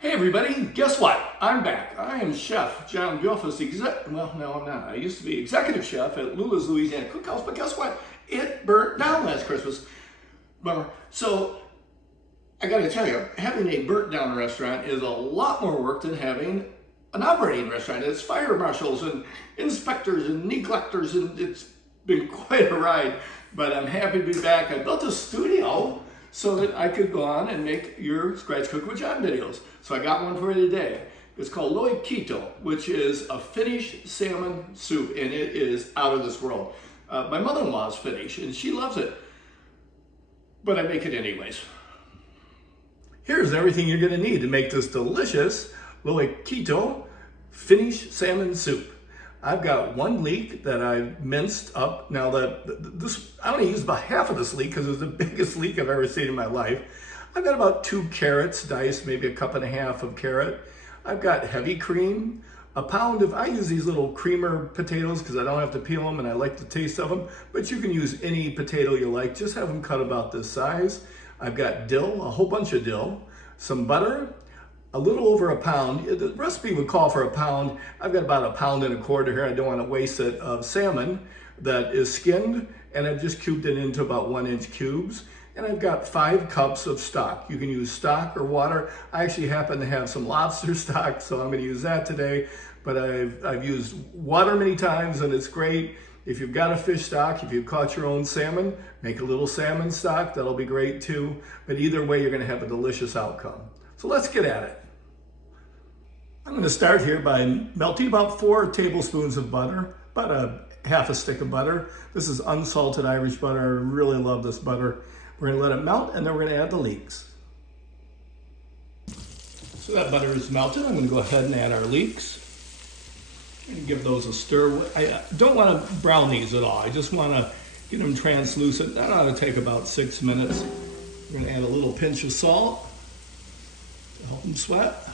Hey everybody, guess what? I'm back. I am Chef John Bielfus, well, no, I'm not. I used to be executive chef at Lula's Louisiana Cookhouse, but guess what? It burnt down last Christmas. Bummer. So, I gotta tell you, having a burnt down restaurant is a lot more work than having an operating restaurant. It's fire marshals and inspectors and neglectors, and it's been quite a ride, but I'm happy to be back. I built a studio so that I could go on and make your Scratch Cook with John videos. So I got one for you today. It's called Lohikeitto, which is a Finnish salmon soup, and it is out of this world. My mother-in-law is Finnish, and she loves it, but I make it anyways. Here's everything you're gonna need to make this delicious Lohikeitto Finnish salmon soup. I've got one leek that I've minced up. Now I only used about half of this leek because it was the biggest leek I've ever seen in my life. I've got about 2 carrots diced, maybe a cup and a half of carrot. I've got heavy cream, a pound of, I use these little creamer potatoes because I don't have to peel them and I like the taste of them, but you can use any potato you like. Just have them cut about this size. I've got dill, a whole bunch of dill, some butter, a little over a pound. The recipe would call for a pound. I've got about 1.25 pounds here. I don't want to waste it, of salmon that is skinned, and I've just cubed it into about 1-inch cubes. And I've got 5 cups of stock. You can use stock or water. I actually happen to have some lobster stock, so I'm going to use that today. But I've used water many times, and it's great. If you've got a fish stock, if you've caught your own salmon, make a little salmon stock. That'll be great too. But either way, you're going to have a delicious outcome. So let's get at it. I'm going to start here by melting about 4 tablespoons of butter, about a half a stick of butter. This is unsalted Irish butter. I really love this butter. We're going to let it melt, and then we're going to add the leeks. So that butter is melted. I'm going to go ahead and add our leeks and give those a stir. I don't want to brown these at all. I just want to get them translucent. That ought to take about 6 minutes. We're going to add a little pinch of salt to help them sweat.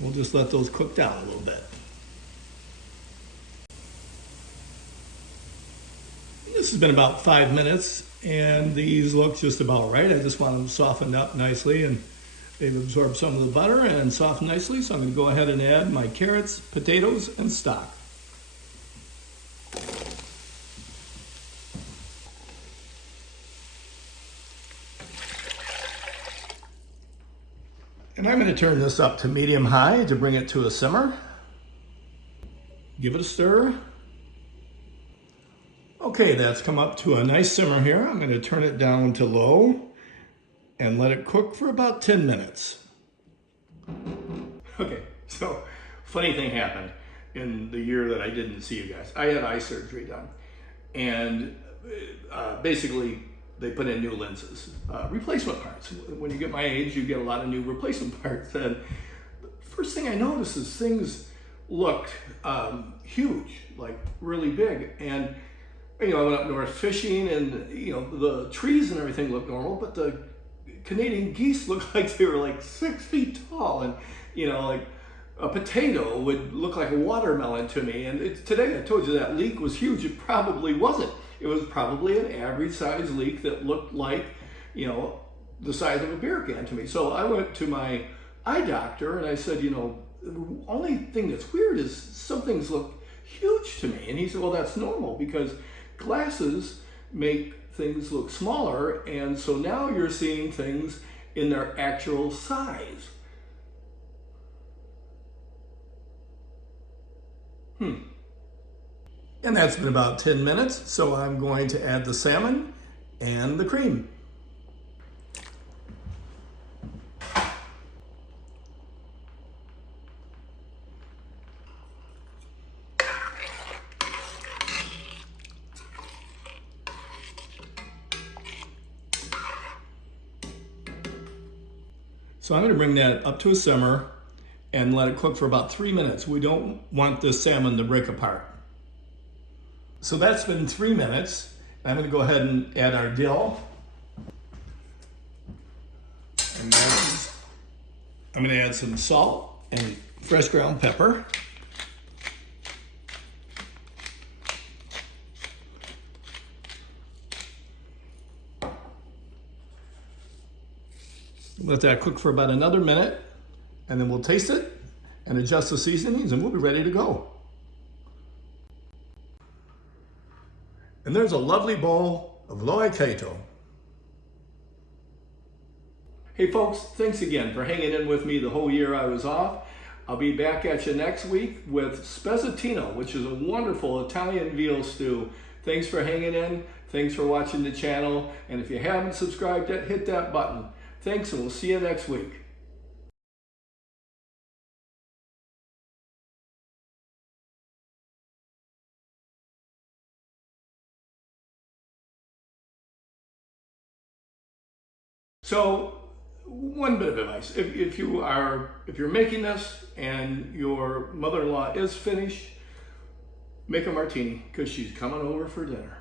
We'll just let those cook down a little bit. This has been about 5 minutes, and these look just about right. I just want them softened up nicely, and they've absorbed some of the butter and softened nicely. So I'm going to go ahead and add my carrots, potatoes, and stock. And I'm going to turn this up to medium-high to bring it to a simmer. Give it a stir. Okay, that's come up to a nice simmer here. I'm going to turn it down to low and let it cook for about 10 minutes. Okay, so funny thing happened in the year that I didn't see you guys. I had eye surgery done, and basically they put in new lenses, replacement parts. When you get my age, you get a lot of new replacement parts. And the first thing I noticed is things looked huge, like really big. And I went up north fishing, and the trees and everything looked normal, but the Canadian geese looked like they were like 6 feet tall, and like a potato would look like a watermelon to me. And today I told you that leek was huge. It probably wasn't. It was probably an average size leek that looked like, the size of a beer can to me. So I went to my eye doctor and I said, the only thing that's weird is some things look huge to me. And he said, well, that's normal because glasses make things look smaller. And so now you're seeing things in their actual size. And that's been about 10 minutes, so I'm going to add the salmon and the cream. So I'm going to bring that up to a simmer and let it cook for about 3 minutes. We don't want this salmon to break apart. So that's been 3 minutes. I'm going to go ahead and add our dill. And I'm going to add some salt and fresh ground pepper. Let that cook for about another minute, and then we'll taste it and adjust the seasonings, and we'll be ready to go. And there's a lovely bowl of Lohikeitto. Hey folks, thanks again for hanging in with me the whole year I was off. I'll be back at you next week with spezzatino, which is a wonderful Italian veal stew. Thanks for hanging in. Thanks for watching the channel. And if you haven't subscribed yet, hit that button. Thanks, and we'll see you next week. So, one bit of advice: if you're making this and your mother-in-law is Finnish, make a martini because she's coming over for dinner.